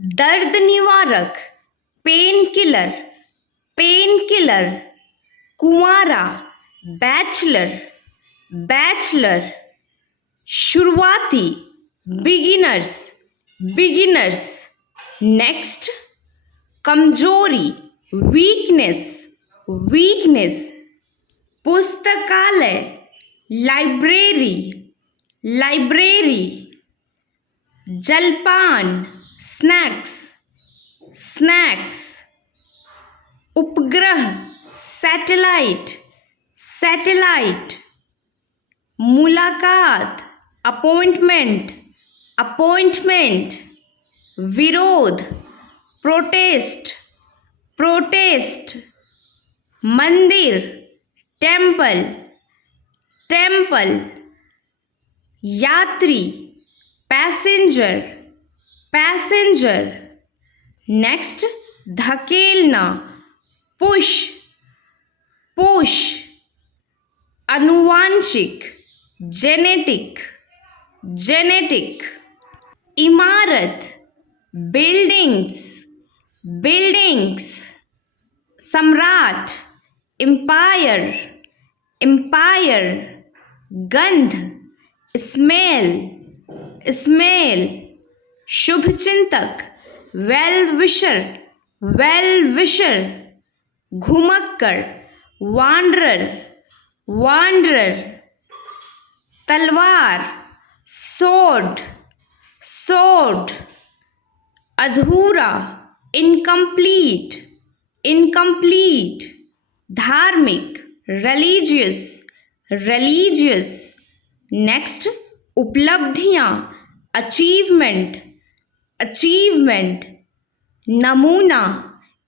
दर्द निवारक, pain killer, pain killer, कुंवारा, बैचलर, बैचलर, शुरुआती, बिगिनर्स, बिगिनर्स। नेक्स्ट, कमजोरी, वीकनेस, वीकनेस, पुस्तकालय, लाइब्रेरी, लाइब्रेरी, जलपान, स्नैक्स, स्नैक्स, उपग्रह, सैटेलाइट, सैटेलाइट, मुलाकात, अपॉइंटमेंट, अपॉइंटमेंट, विरोध, प्रोटेस्ट, प्रोटेस्ट, मंदिर, टेम्पल, टेम्पल, यात्री, पैसेंजर, पैसेंजर। नेक्स्ट, धकेलना, पुश, पुश, अनुवांशिक, जेनेटिक, जेनेटिक, इमारत, बिल्डिंग्स, बिल्डिंग्स, सम्राट, एम्पायर, एम्पायर, गंध, स्मेल, स्मेल, शुभचिंतक, वेल विशर, वेल विशर, घुमक्कड़, वांडरर, वांडरर, तलवार, सोड, सोड, अधूरा, इनकम्प्लीट, इनकम्प्लीट, धार्मिक, रिलीजियस, रिलीजियस। नेक्स्ट, उपलब्धियाँ, अचीवमेंट, अचीवमेंट, नमूना,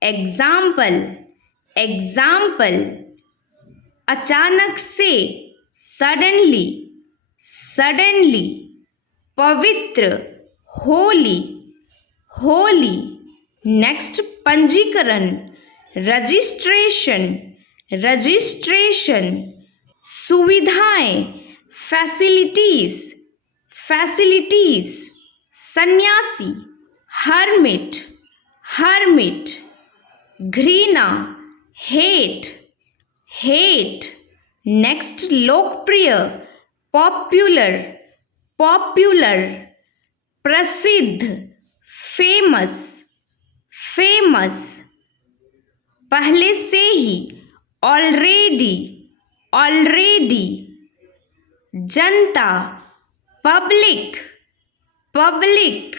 एग्जाम्पल, एग्जाम्पल, अचानक से, सडनली, सडनली, पवित्र, होली, होली। नेक्स्ट, पंजीकरण, रजिस्ट्रेशन, रजिस्ट्रेशन, सुविधाएं, फैसिलिटीज, फैसिलिटीज, सन्यासी, हर्मिट, हर्मिट, घृणा, हेट, हेट। नेक्स्ट, लोकप्रिय, पॉपुलर, पॉपुलर, प्रसिद्ध, फेमस, फेमस, पहले से ही, ऑलरेडी, ऑलरेडी, जनता, पब्लिक, पब्लिक,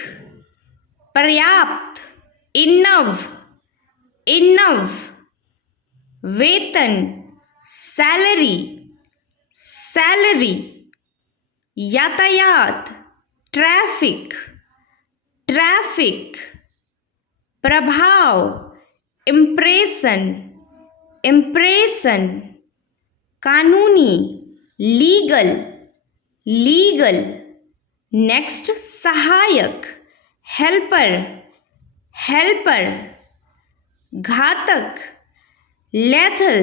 पर्याप्त, इनफ, इनफ, वेतन, सैलरी, सैलरी, यातायात, ट्रैफिक, ट्रैफिक, प्रभाव, इम्प्रेशन, इम्प्रेशन, कानूनी, लीगल, लीगल। नेक्स्ट, सहायक, हेल्पर, हेल्पर, घातक, लेथल,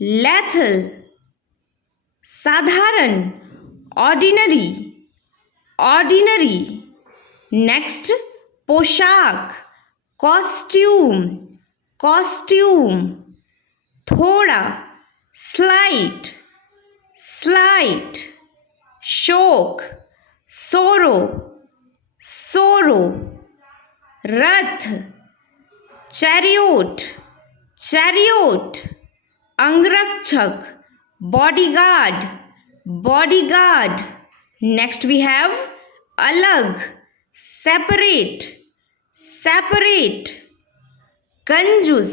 लेथल, साधारण, ऑर्डिनरी, ऑर्डिनरी। नेक्स्ट, पोशाक, कॉस्ट्यूम, कॉस्ट्यूम, थोड़ा, स्लाइट, स्लाइट, शोक, सोरो, सोरो, रथ, चैरियोट, चैरियोट, अंगरक्षक, bodyguard, bodyguard. Next we have अलग, सेपरेट, सेपरेट, कंजूस,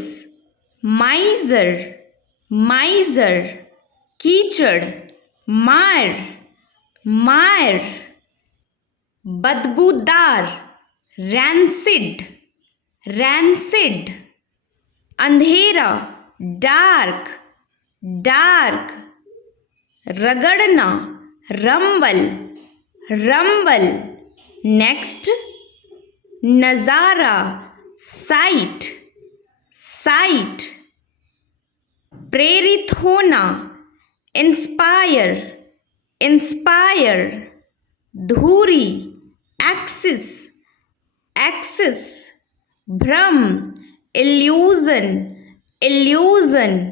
माइजर, माइजर, कीचड़, मार, मार, बदबूदार, रैंसिड, रैंसिड, अंधेरा, डार्क, डार्क, रगड़ना, रंबल, रंबल। नेक्स्ट, नज़ारा, साइट, साइट, प्रेरित होना, इंस्पायर, इंस्पायर, धुरी, एक्सिस, एक्सिस, axis, भ्रम, illusion, illusion,